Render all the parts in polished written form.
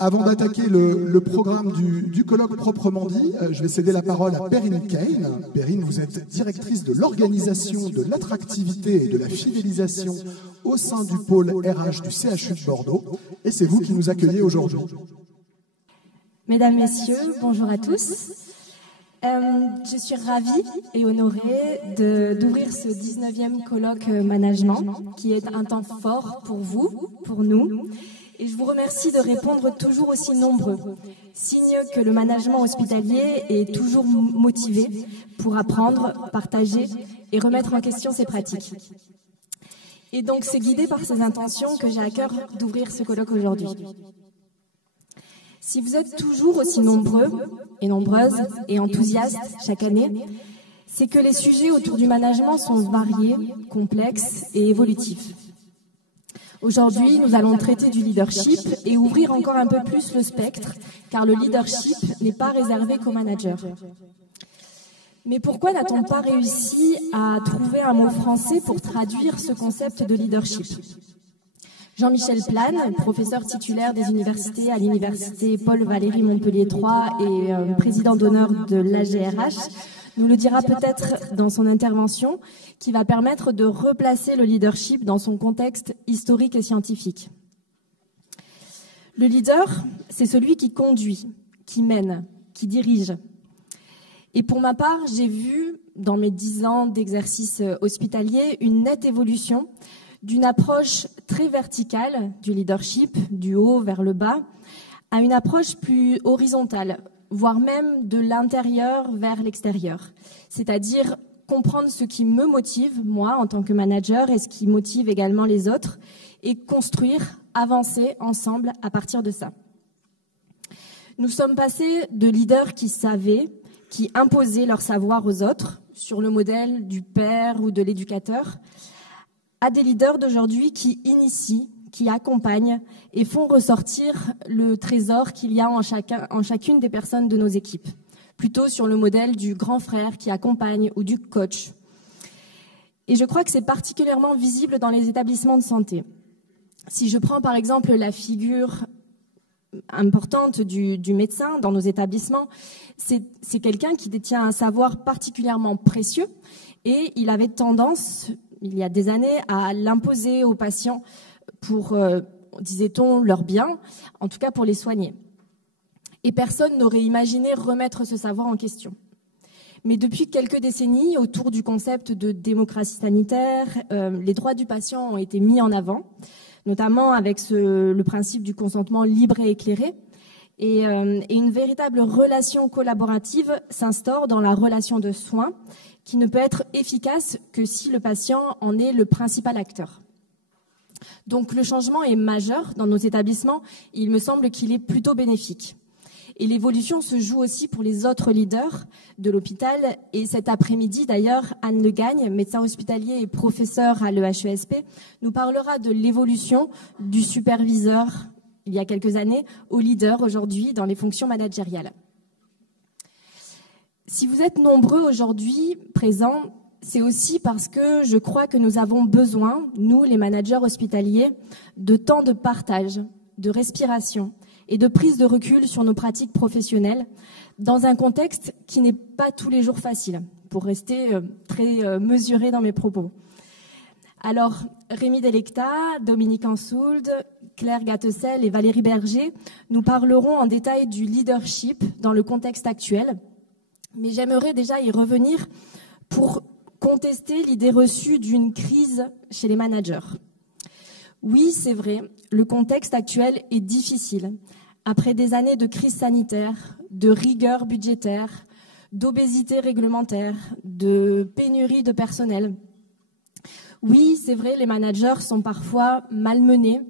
Avant d'attaquer le programme du colloque proprement dit, je vais céder la parole à Perrine Kane. Perrine, vous êtes directrice de l'organisation, de l'attractivité et de la fidélisation au sein du pôle RH du CHU de Bordeaux. Et c'est vous qui nous accueillez aujourd'hui. Mesdames, Messieurs, bonjour à tous. Je suis ravie et honorée d'ouvrir ce 19e colloque management, qui est un temps fort pour vous, pour nous. Et je vous remercie de répondre toujours aussi nombreux, signe que le management hospitalier est toujours motivé pour apprendre, partager et remettre en question ses pratiques. Et donc c'est guidé par ces intentions que j'ai à cœur d'ouvrir ce colloque aujourd'hui. Si vous êtes toujours aussi nombreux et nombreuses et enthousiastes chaque année, c'est que les sujets autour du management sont variés, complexes et évolutifs. Aujourd'hui, nous allons traiter du leadership et ouvrir encore un peu plus le spectre, car le leadership n'est pas réservé qu'aux managers. Mais pourquoi n'a-t-on pas réussi à trouver un mot français pour traduire ce concept de leadership ? Jean-Michel Plane, professeur titulaire des universités à l'université Paul-Valéry Montpellier III et président d'honneur de l'AGRH, nous le dira peut-être dans son intervention, qui va permettre de replacer le leadership dans son contexte historique et scientifique. Le leader, c'est celui qui conduit, qui mène, qui dirige. Et pour ma part, j'ai vu, dans mes 10 ans d'exercice hospitalier, une nette évolution d'une approche très verticale du leadership, du haut vers le bas, à une approche plus horizontale, voire même de l'intérieur vers l'extérieur. C'est-à-dire comprendre ce qui me motive, moi, en tant que manager, et ce qui motive également les autres, et construire, avancer ensemble à partir de ça. Nous sommes passés de leaders qui savaient, qui imposaient leur savoir aux autres, sur le modèle du père ou de l'éducateur, à des leaders d'aujourd'hui qui initient, qui accompagnent et font ressortir le trésor qu'il y a en chacune des personnes de nos équipes, plutôt sur le modèle du grand frère qui accompagne ou du coach. Et je crois que c'est particulièrement visible dans les établissements de santé. Si je prends par exemple la figure importante du médecin dans nos établissements, c'est quelqu'un qui détient un savoir particulièrement précieux et il avait tendance, il y a des années, à l'imposer aux patients pour, disait-on, leur bien, en tout cas pour les soigner. Et personne n'aurait imaginé remettre ce savoir en question. Mais depuis quelques décennies, autour du concept de démocratie sanitaire, les droits du patient ont été mis en avant, notamment avec le principe du consentement libre et éclairé. Et une véritable relation collaborative s'instaure dans la relation de soins, qui ne peut être efficace que si le patient en est le principal acteur. Donc le changement est majeur dans nos établissements, et il me semble qu'il est plutôt bénéfique. Et l'évolution se joue aussi pour les autres leaders de l'hôpital. Et cet après-midi, d'ailleurs, Anne Le Gagne, médecin hospitalier et professeur à l'EHESP, nous parlera de l'évolution du superviseur il y a quelques années au leader aujourd'hui dans les fonctions managériales. Si vous êtes nombreux aujourd'hui présents, c'est aussi parce que je crois que nous avons besoin, nous les managers hospitaliers, de temps de partage, de respiration et de prise de recul sur nos pratiques professionnelles dans un contexte qui n'est pas tous les jours facile, pour rester très mesuré dans mes propos. Alors, Rémi Delecta, Dominique Ansould, Claire Gatesel et Valérie Berger nous parleront en détail du leadership dans le contexte actuel. Mais j'aimerais déjà y revenir pour contester l'idée reçue d'une crise chez les managers. Oui, c'est vrai, le contexte actuel est difficile. Après des années de crise sanitaire, de rigueur budgétaire, d'obésité réglementaire, de pénurie de personnel. Oui, c'est vrai, les managers sont parfois malmenés,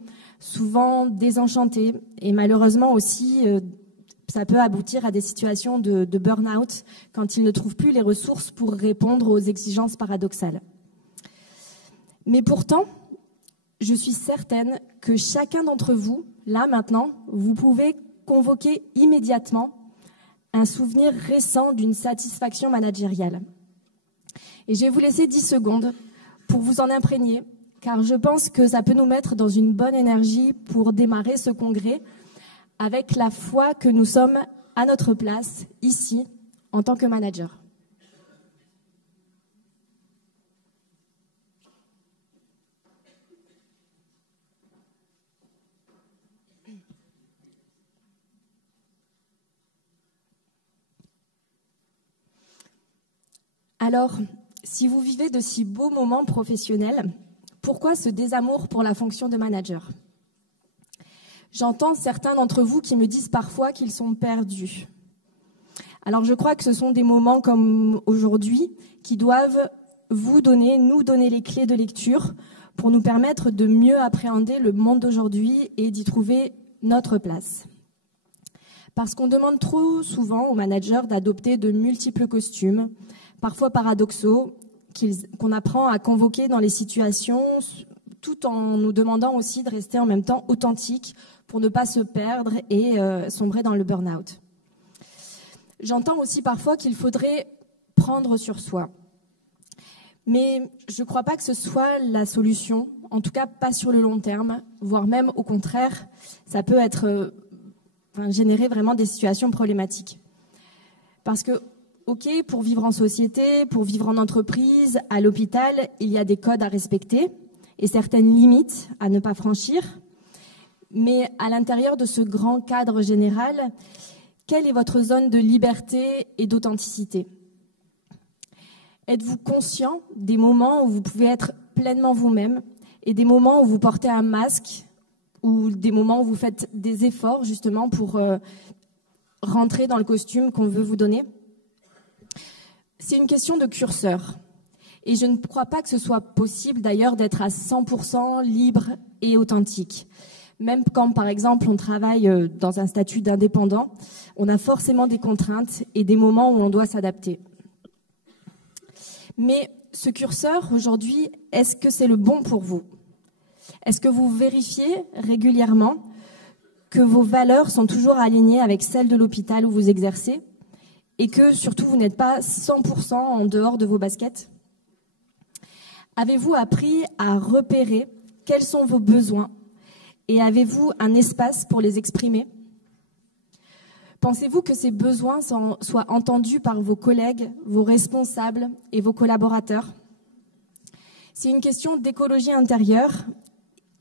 souvent désenchantés et malheureusement aussi ça peut aboutir à des situations de burn-out quand ils ne trouvent plus les ressources pour répondre aux exigences paradoxales. Mais pourtant, je suis certaine que chacun d'entre vous, là maintenant, vous pouvez convoquer immédiatement un souvenir récent d'une satisfaction managériale. Et je vais vous laisser 10 secondes pour vous en imprégner, car je pense que ça peut nous mettre dans une bonne énergie pour démarrer ce congrès avec la foi que nous sommes à notre place, ici, en tant que manager. Alors, si vous vivez de si beaux moments professionnels, pourquoi ce désamour pour la fonction de manager ? J'entends certains d'entre vous qui me disent parfois qu'ils sont perdus. Alors je crois que ce sont des moments comme aujourd'hui qui doivent nous donner les clés de lecture pour nous permettre de mieux appréhender le monde d'aujourd'hui et d'y trouver notre place. Parce qu'on demande trop souvent aux managers d'adopter de multiples costumes, parfois paradoxaux, qu'on apprend à convoquer dans les situations, tout en nous demandant aussi de rester en même temps authentique pour ne pas se perdre et sombrer dans le burn-out. J'entends aussi parfois qu'il faudrait prendre sur soi. Mais je ne crois pas que ce soit la solution, en tout cas pas sur le long terme, voire même au contraire, ça peut générer vraiment des situations problématiques. Parce que, ok, pour vivre en société, pour vivre en entreprise, à l'hôpital, il y a des codes à respecter et certaines limites à ne pas franchir. Mais à l'intérieur de ce grand cadre général, quelle est votre zone de liberté et d'authenticité ? Êtes-vous conscient des moments où vous pouvez être pleinement vous-même et des moments où vous portez un masque ou des moments où vous faites des efforts justement pour rentrer dans le costume qu'on veut vous donner ? C'est une question de curseur. Et je ne crois pas que ce soit possible d'ailleurs d'être à 100% libre et authentique. Même quand, par exemple, on travaille dans un statut d'indépendant, on a forcément des contraintes et des moments où on doit s'adapter. Mais ce curseur, aujourd'hui, est-ce que c'est le bon pour vous ? Est-ce que vous vérifiez régulièrement que vos valeurs sont toujours alignées avec celles de l'hôpital où vous exercez et que, surtout, vous n'êtes pas 100% en dehors de vos baskets ? Avez-vous appris à repérer quels sont vos besoins ? Et avez-vous un espace pour les exprimer ? Pensez-vous que ces besoins soient entendus par vos collègues, vos responsables et vos collaborateurs ? C'est une question d'écologie intérieure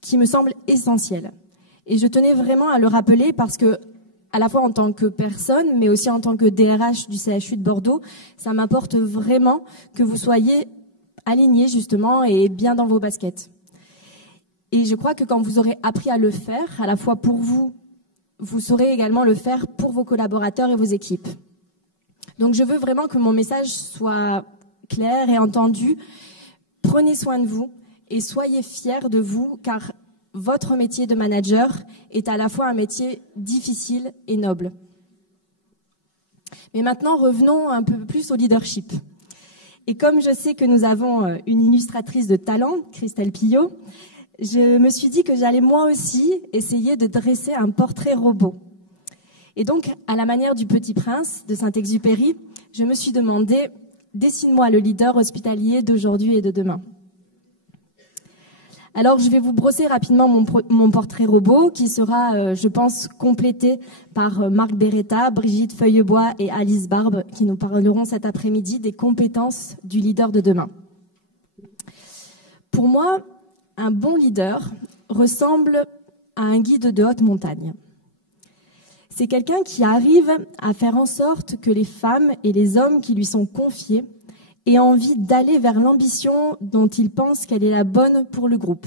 qui me semble essentielle. Et je tenais vraiment à le rappeler parce que, à la fois en tant que personne, mais aussi en tant que DRH du CHU de Bordeaux, ça m'importe vraiment que vous soyez alignés justement et bien dans vos baskets. Et je crois que quand vous aurez appris à le faire, à la fois pour vous, vous saurez également le faire pour vos collaborateurs et vos équipes. Donc je veux vraiment que mon message soit clair et entendu. Prenez soin de vous et soyez fiers de vous, car votre métier de manager est à la fois un métier difficile et noble. Mais maintenant, revenons un peu plus au leadership. Et comme je sais que nous avons une illustratrice de talent, Christelle Pillot, je me suis dit que j'allais moi aussi essayer de dresser un portrait robot. Et donc, à la manière du Petit Prince de Saint-Exupéry, je me suis demandé, dessine-moi le leader hospitalier d'aujourd'hui et de demain. Alors, je vais vous brosser rapidement mon portrait robot qui sera, je pense, complété par Marc Beretta, Brigitte Feuillebois et Alice Barbe qui nous parleront cet après-midi des compétences du leader de demain. Pour moi, un bon leader ressemble à un guide de haute montagne. C'est quelqu'un qui arrive à faire en sorte que les femmes et les hommes qui lui sont confiés aient envie d'aller vers l'ambition dont il pense qu'elle est la bonne pour le groupe.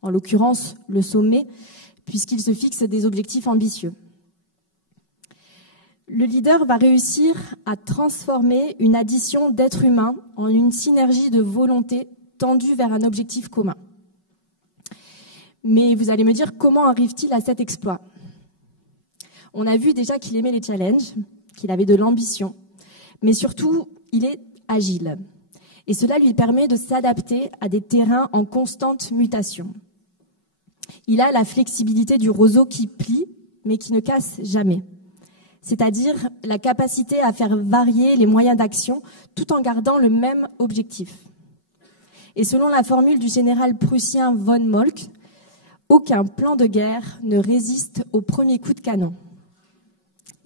En l'occurrence, le sommet, puisqu'il se fixe des objectifs ambitieux. Le leader va réussir à transformer une addition d'êtres humains en une synergie de volonté tendue vers un objectif commun. Mais vous allez me dire, comment arrive-t-il à cet exploit ? On a vu déjà qu'il aimait les challenges, qu'il avait de l'ambition, mais surtout, il est agile. Et cela lui permet de s'adapter à des terrains en constante mutation. Il a la flexibilité du roseau qui plie, mais qui ne casse jamais. C'est-à-dire la capacité à faire varier les moyens d'action tout en gardant le même objectif. Et selon la formule du général prussien von Moltke, aucun plan de guerre ne résiste au premier coup de canon.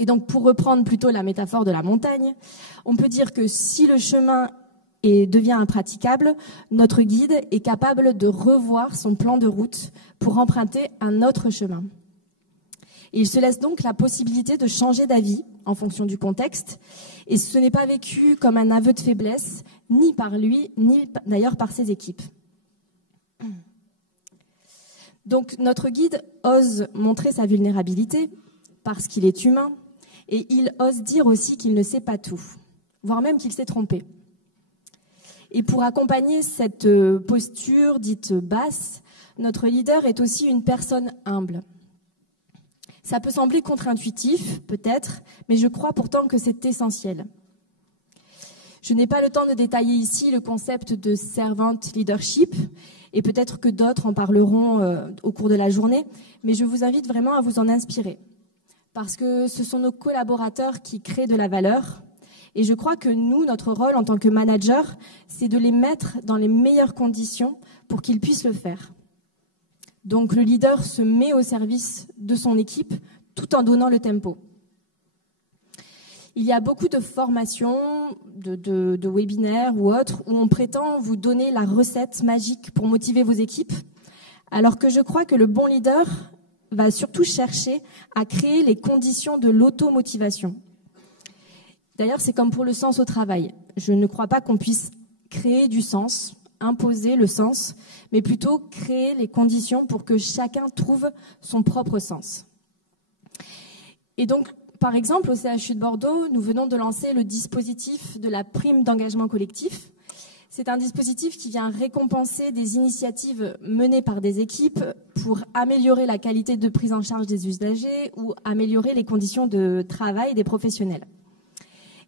Et donc, pour reprendre plutôt la métaphore de la montagne, on peut dire que si le chemin devient impraticable, notre guide est capable de revoir son plan de route pour emprunter un autre chemin. Et il se laisse donc la possibilité de changer d'avis en fonction du contexte. Et ce n'est pas vécu comme un aveu de faiblesse, ni par lui, ni d'ailleurs par ses équipes. Donc notre guide ose montrer sa vulnérabilité parce qu'il est humain et il ose dire aussi qu'il ne sait pas tout, voire même qu'il s'est trompé. Et pour accompagner cette posture dite basse, notre leader est aussi une personne humble. Ça peut sembler contre-intuitif, peut-être, mais je crois pourtant que c'est essentiel. Je n'ai pas le temps de détailler ici le concept de servant leadership, et peut-être que d'autres en parleront au cours de la journée, mais je vous invite vraiment à vous en inspirer. Parce que ce sont nos collaborateurs qui créent de la valeur, et je crois que nous, notre rôle en tant que manager, c'est de les mettre dans les meilleures conditions pour qu'ils puissent le faire. Donc le leader se met au service de son équipe tout en donnant le tempo. Il y a beaucoup de formations, de webinaires ou autres où on prétend vous donner la recette magique pour motiver vos équipes, alors que je crois que le bon leader va surtout chercher à créer les conditions de l'automotivation. D'ailleurs, c'est comme pour le sens au travail. Je ne crois pas qu'on puisse créer du sens, imposer le sens, mais plutôt créer les conditions pour que chacun trouve son propre sens. Et donc, par exemple, au CHU de Bordeaux, nous venons de lancer le dispositif de la prime d'engagement collectif. C'est un dispositif qui vient récompenser des initiatives menées par des équipes pour améliorer la qualité de prise en charge des usagers ou améliorer les conditions de travail des professionnels.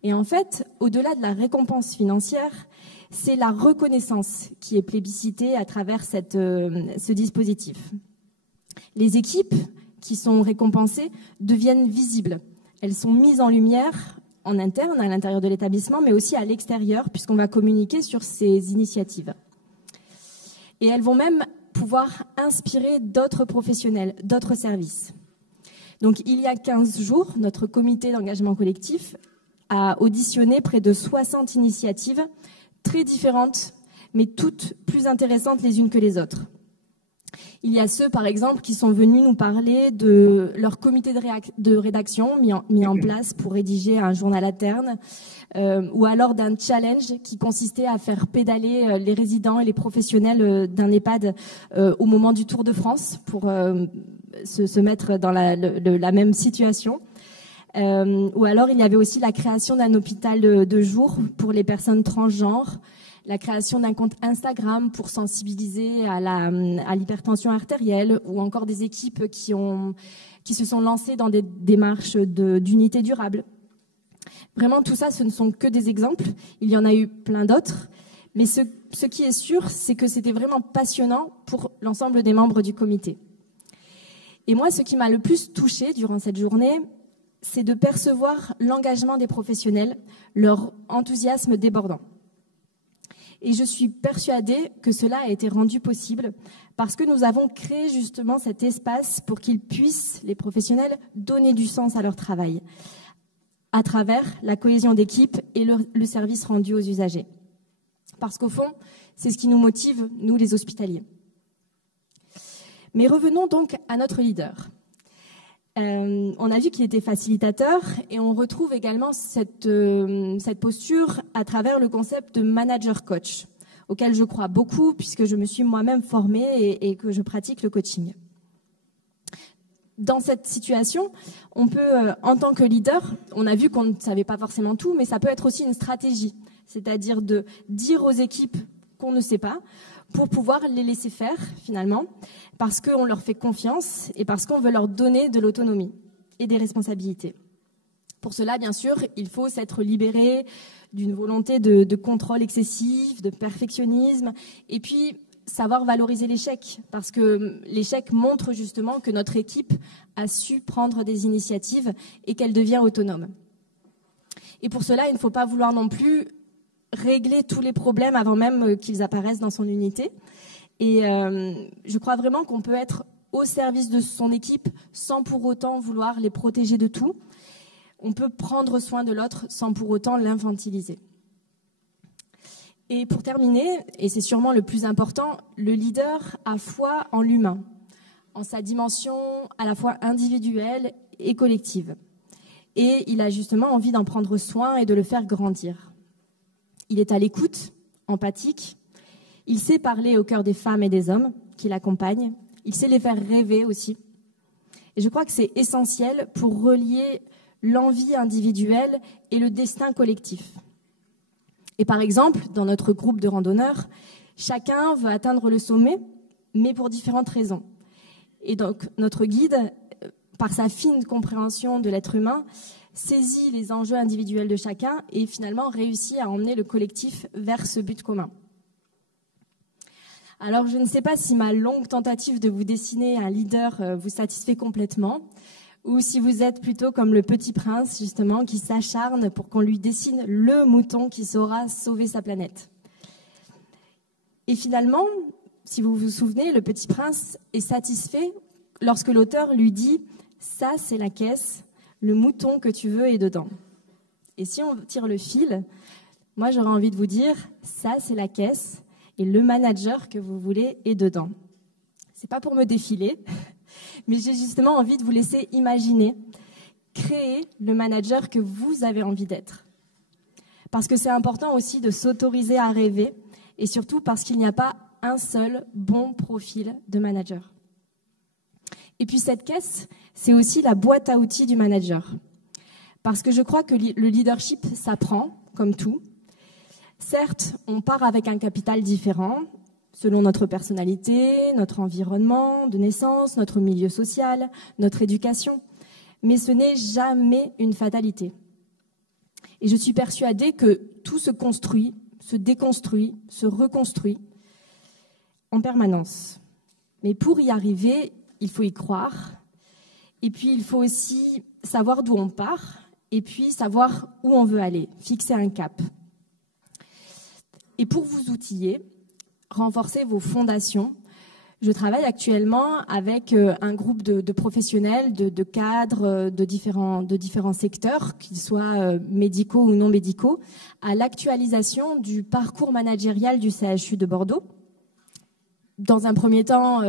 Et en fait, au-delà de la récompense financière, c'est la reconnaissance qui est plébiscitée à travers ce dispositif. Les équipes qui sont récompensées deviennent visibles. Elles sont mises en lumière en interne, à l'intérieur de l'établissement, mais aussi à l'extérieur, puisqu'on va communiquer sur ces initiatives. Et elles vont même pouvoir inspirer d'autres professionnels, d'autres services. Donc, il y a 15 jours, notre comité d'engagement collectif a auditionné près de 60 initiatives très différentes, mais toutes plus intéressantes les unes que les autres. Il y a ceux, par exemple, qui sont venus nous parler de leur comité de rédaction mis en place pour rédiger un journal interne, ou alors d'un challenge qui consistait à faire pédaler les résidents et les professionnels d'un EHPAD au moment du Tour de France pour se mettre dans la même situation. Ou alors, il y avait aussi la création d'un hôpital de jour pour les personnes transgenres, la création d'un compte Instagram pour sensibiliser à l'hypertension artérielle, ou encore des équipes qui se sont lancées dans des démarches d'unité durable. Vraiment, tout ça, ce ne sont que des exemples. Il y en a eu plein d'autres. Mais ce qui est sûr, c'est que c'était vraiment passionnant pour l'ensemble des membres du comité. Et moi, ce qui m'a le plus touchée durant cette journée, c'est de percevoir l'engagement des professionnels, leur enthousiasme débordant. Et je suis persuadée que cela a été rendu possible parce que nous avons créé justement cet espace pour qu'ils puissent, les professionnels, donner du sens à leur travail à travers la cohésion d'équipe et le service rendu aux usagers. Parce qu'au fond, c'est ce qui nous motive, nous les hospitaliers. Mais revenons donc à notre leader. On a vu qu'il était facilitateur et on retrouve également cette posture à travers le concept de manager-coach, auquel je crois beaucoup puisque je me suis moi-même formée et que je pratique le coaching. Dans cette situation, on peut, en tant que leader, on a vu qu'on ne savait pas forcément tout, mais ça peut être aussi une stratégie, c'est-à-dire de dire aux équipes qu'on ne sait pas, pour pouvoir les laisser faire, finalement, parce qu'on leur fait confiance et parce qu'on veut leur donner de l'autonomie et des responsabilités. Pour cela, bien sûr, il faut s'être libéré d'une volonté de contrôle excessif, de perfectionnisme, et puis savoir valoriser l'échec, parce que l'échec montre justement que notre équipe a su prendre des initiatives et qu'elle devient autonome. Et pour cela, il ne faut pas vouloir non plus régler tous les problèmes avant même qu'ils apparaissent dans son unité. Et je crois vraiment qu'on peut être au service de son équipe sans pour autant vouloir les protéger de tout. On peut prendre soin de l'autre sans pour autant l'infantiliser. Et pour terminer, et c'est sûrement le plus important, le leader a foi en l'humain, en sa dimension à la fois individuelle et collective. Et il a justement envie d'en prendre soin et de le faire grandir. Il est à l'écoute, empathique, il sait parler au cœur des femmes et des hommes qui l'accompagnent, il sait les faire rêver aussi. Et je crois que c'est essentiel pour relier l'envie individuelle et le destin collectif. Et par exemple, dans notre groupe de randonneurs, chacun veut atteindre le sommet, mais pour différentes raisons. Et donc, notre guide, par sa fine compréhension de l'être humain, saisit les enjeux individuels de chacun et finalement réussit à emmener le collectif vers ce but commun. Alors, je ne sais pas si ma longue tentative de vous dessiner un leader vous satisfait complètement, ou si vous êtes plutôt comme le petit prince, justement, qui s'acharne pour qu'on lui dessine le mouton qui saura sauver sa planète. Et finalement, si vous vous souvenez, le petit prince est satisfait lorsque l'auteur lui dit « ça, c'est la caisse, le mouton que tu veux est dedans ». Et si on tire le fil, moi, j'aurais envie de vous dire « ça, c'est la caisse et le manager que vous voulez est dedans ». C'est pas pour me défiler, mais j'ai justement envie de vous laisser imaginer, créer le manager que vous avez envie d'être. Parce que c'est important aussi de s'autoriser à rêver, et surtout parce qu'il n'y a pas un seul bon profil de manager. Et puis cette caisse, c'est aussi la boîte à outils du manager. Parce que je crois que le leadership s'apprend, comme tout. Certes, on part avec un capital différent, selon notre personnalité, notre environnement de naissance, notre milieu social, notre éducation. Mais ce n'est jamais une fatalité. Et je suis persuadée que tout se construit, se déconstruit, se reconstruit en permanence. Mais pour y arriver, il faut y croire. Et puis, il faut aussi savoir d'où on part et puis savoir où on veut aller, fixer un cap. Et pour vous outiller, renforcer vos fondations. Je travaille actuellement avec un groupe de professionnels, de cadres de différents secteurs, qu'ils soient médicaux ou non médicaux, à l'actualisation du parcours managérial du CHU de Bordeaux. Dans un premier temps,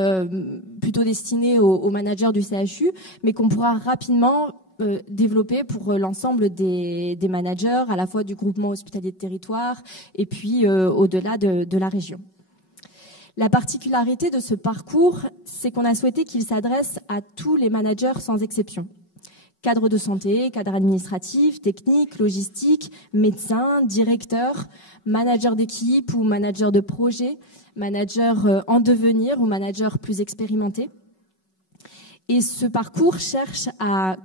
plutôt destiné aux managers du CHU, mais qu'on pourra rapidement développer pour l'ensemble des managers, à la fois du groupement hospitalier de territoire et puis au-delà de la région. La particularité de ce parcours, c'est qu'on a souhaité qu'il s'adresse à tous les managers sans exception. Cadres de santé, cadres administratifs, techniques, logistiques, médecins, directeurs, managers d'équipe ou managers de projet, managers en devenir ou managers plus expérimentés. Et ce parcours cherche à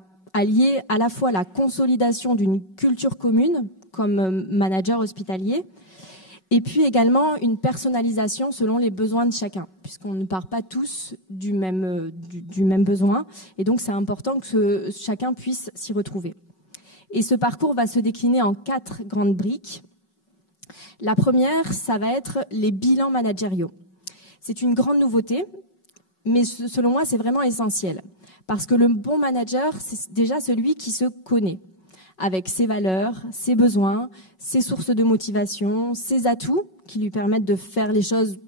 lier à la fois la consolidation d'une culture commune comme manager hospitalier, et puis également une personnalisation selon les besoins de chacun, puisqu'on ne part pas tous du même besoin. Et donc, c'est important que chacun puisse s'y retrouver. Et ce parcours va se décliner en 4 grandes briques. La première, ça va être les bilans managériaux. C'est une grande nouveauté, mais selon moi, c'est vraiment essentiel. Parce que le bon manager, c'est déjà celui qui se connaît, avec ses valeurs, ses besoins, ses sources de motivation, ses atouts qui lui permettent de faire les choses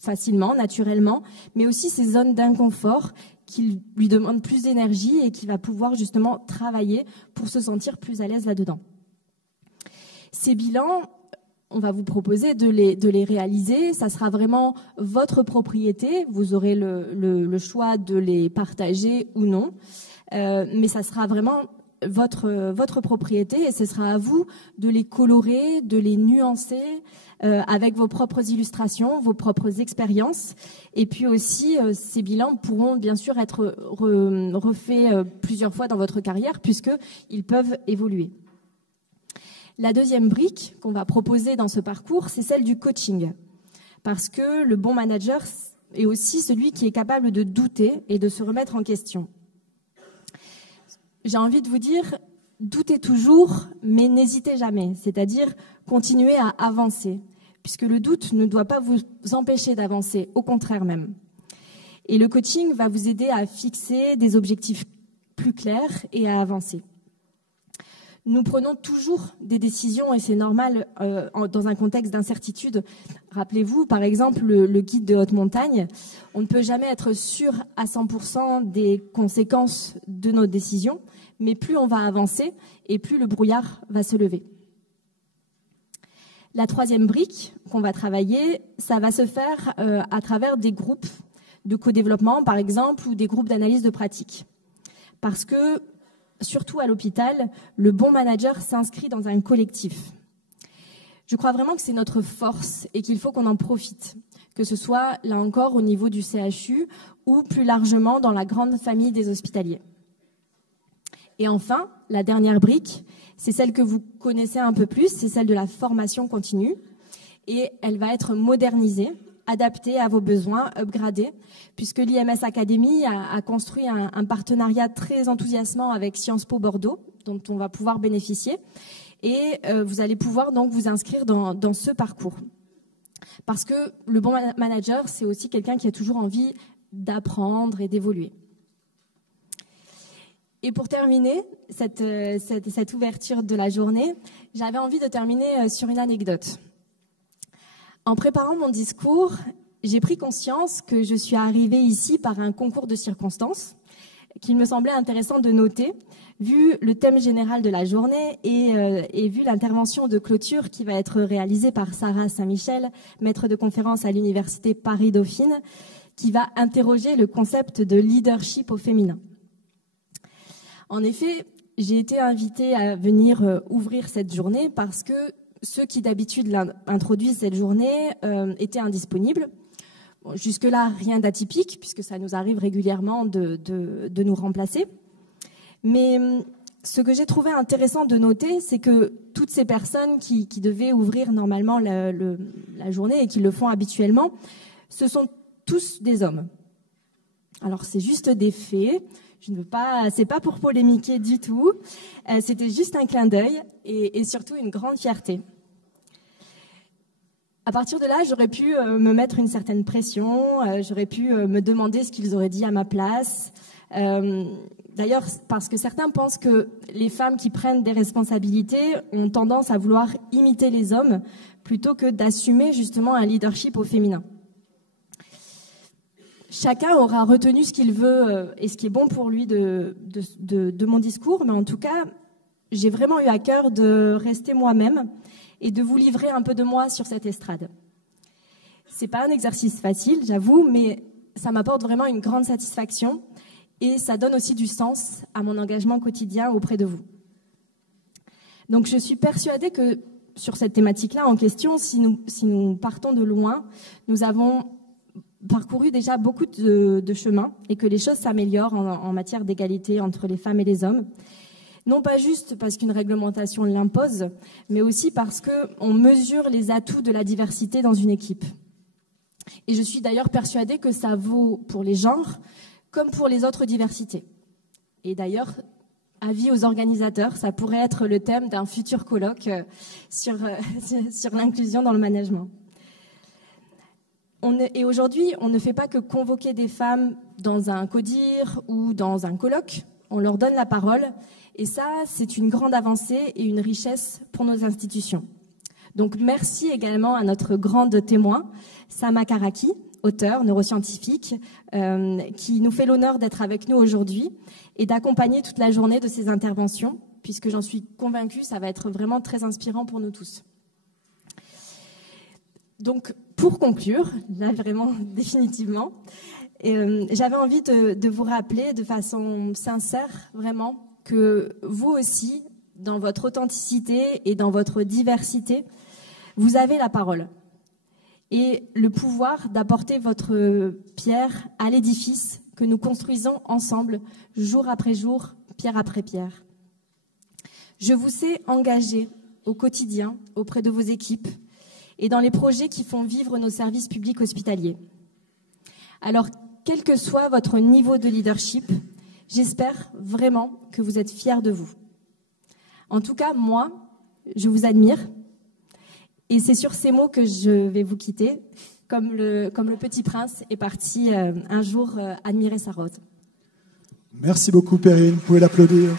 facilement, naturellement, mais aussi ses zones d'inconfort qui lui demandent plus d'énergie et qui va pouvoir justement travailler pour se sentir plus à l'aise là-dedans. Ces bilans, on va vous proposer de les réaliser. Ça sera vraiment votre propriété. Vous aurez le choix de les partager ou non, mais ça sera vraiment votre propriété et ce sera à vous de les colorer, de les nuancer avec vos propres illustrations, vos propres expériences. Et puis aussi, ces bilans pourront bien sûr être refaits plusieurs fois dans votre carrière puisqu'ils peuvent évoluer. La deuxième brique qu'on va proposer dans ce parcours, c'est celle du coaching. Parce que le bon manager est aussi celui qui est capable de douter et de se remettre en question. J'ai envie de vous dire, doutez toujours, mais n'hésitez jamais. C'est-à-dire, continuez à avancer, puisque le doute ne doit pas vous empêcher d'avancer, au contraire même. Et le coaching va vous aider à fixer des objectifs plus clairs et à avancer. Nous prenons toujours des décisions et c'est normal dans un contexte d'incertitude. Rappelez-vous, par exemple, le guide de haute montagne. On ne peut jamais être sûr à 100% des conséquences de nos décisions, mais plus on va avancer et plus le brouillard va se lever. La troisième brique qu'on va travailler, ça va se faire à travers des groupes de co-développement, par exemple, ou des groupes d'analyse de pratique. Parce que, surtout à l'hôpital, le bon manager s'inscrit dans un collectif. Je crois vraiment que c'est notre force et qu'il faut qu'on en profite, que ce soit, là encore, au niveau du CHU ou plus largement dans la grande famille des hospitaliers. Et enfin, la dernière brique, c'est celle que vous connaissez un peu plus, c'est celle de la formation continue. Et elle va être modernisée, adaptée à vos besoins, upgradée, puisque l'IMS Academy a construit un partenariat très enthousiasmant avec Sciences Po Bordeaux, dont on va pouvoir bénéficier. Et vous allez pouvoir donc vous inscrire dans ce parcours. Parce que le bon manager, c'est aussi quelqu'un qui a toujours envie d'apprendre et d'évoluer. Et pour terminer cette ouverture de la journée, j'avais envie de terminer sur une anecdote. En préparant mon discours, j'ai pris conscience que je suis arrivée ici par un concours de circonstances qu'il me semblait intéressant de noter, vu le thème général de la journée et vu l'intervention de clôture qui va être réalisée par Sarah Saint-Michel, maître de conférence à l'Université Paris-Dauphine, qui va interroger le concept de leadership au féminin. En effet, j'ai été invitée à venir ouvrir cette journée parce que ceux qui d'habitude introduisent cette journée étaient indisponibles. Bon, jusque-là, rien d'atypique, puisque ça nous arrive régulièrement de nous remplacer. Mais ce que j'ai trouvé intéressant de noter, c'est que toutes ces personnes qui devaient ouvrir normalement la journée et qui le font habituellement, ce sont tous des hommes. Alors, c'est juste des faits. Je ne veux pas, c'est pas pour polémiquer du tout. C'était juste un clin d'œil et surtout une grande fierté. À partir de là, j'aurais pu me mettre une certaine pression. J'aurais pu me demander ce qu'ils auraient dit à ma place. D'ailleurs, parce que certains pensent que les femmes qui prennent des responsabilités ont tendance à vouloir imiter les hommes plutôt que d'assumer justement un leadership au féminin. Chacun aura retenu ce qu'il veut et ce qui est bon pour lui de mon discours, mais en tout cas, j'ai vraiment eu à cœur de rester moi-même et de vous livrer un peu de moi sur cette estrade. C'est pas un exercice facile, j'avoue, mais ça m'apporte vraiment une grande satisfaction et ça donne aussi du sens à mon engagement quotidien auprès de vous. Donc je suis persuadée que sur cette thématique-là en question, si nous partons de loin, nous avons parcouru déjà beaucoup de chemin et que les choses s'améliorent en matière d'égalité entre les femmes et les hommes. Non pas juste parce qu'une réglementation l'impose, mais aussi parce qu'on mesure les atouts de la diversité dans une équipe. Et je suis d'ailleurs persuadée que ça vaut pour les genres comme pour les autres diversités. Et d'ailleurs, avis aux organisateurs, ça pourrait être le thème d'un futur colloque sur l'inclusion dans le management. Et aujourd'hui, on ne fait pas que convoquer des femmes dans un CODIR ou dans un colloque, on leur donne la parole. Et ça, c'est une grande avancée et une richesse pour nos institutions. Donc merci également à notre grande témoin, Sama Karaki, auteure, neuroscientifique, qui nous fait l'honneur d'être avec nous aujourd'hui et d'accompagner toute la journée de ses interventions, puisque j'en suis convaincue, ça va être vraiment très inspirant pour nous tous. Donc, pour conclure, là vraiment définitivement, j'avais envie de vous rappeler de façon sincère, vraiment, que vous aussi, dans votre authenticité et dans votre diversité, vous avez la parole et le pouvoir d'apporter votre pierre à l'édifice que nous construisons ensemble, jour après jour, pierre après pierre. Je vous sais engagé au quotidien auprès de vos équipes et dans les projets qui font vivre nos services publics hospitaliers. Alors, quel que soit votre niveau de leadership, j'espère vraiment que vous êtes fiers de vous. En tout cas, moi, je vous admire Et c'est sur ces mots que je vais vous quitter, comme le petit prince est parti un jour admirer sa rose. Merci beaucoup, Perrine. Vous pouvez l'applaudir.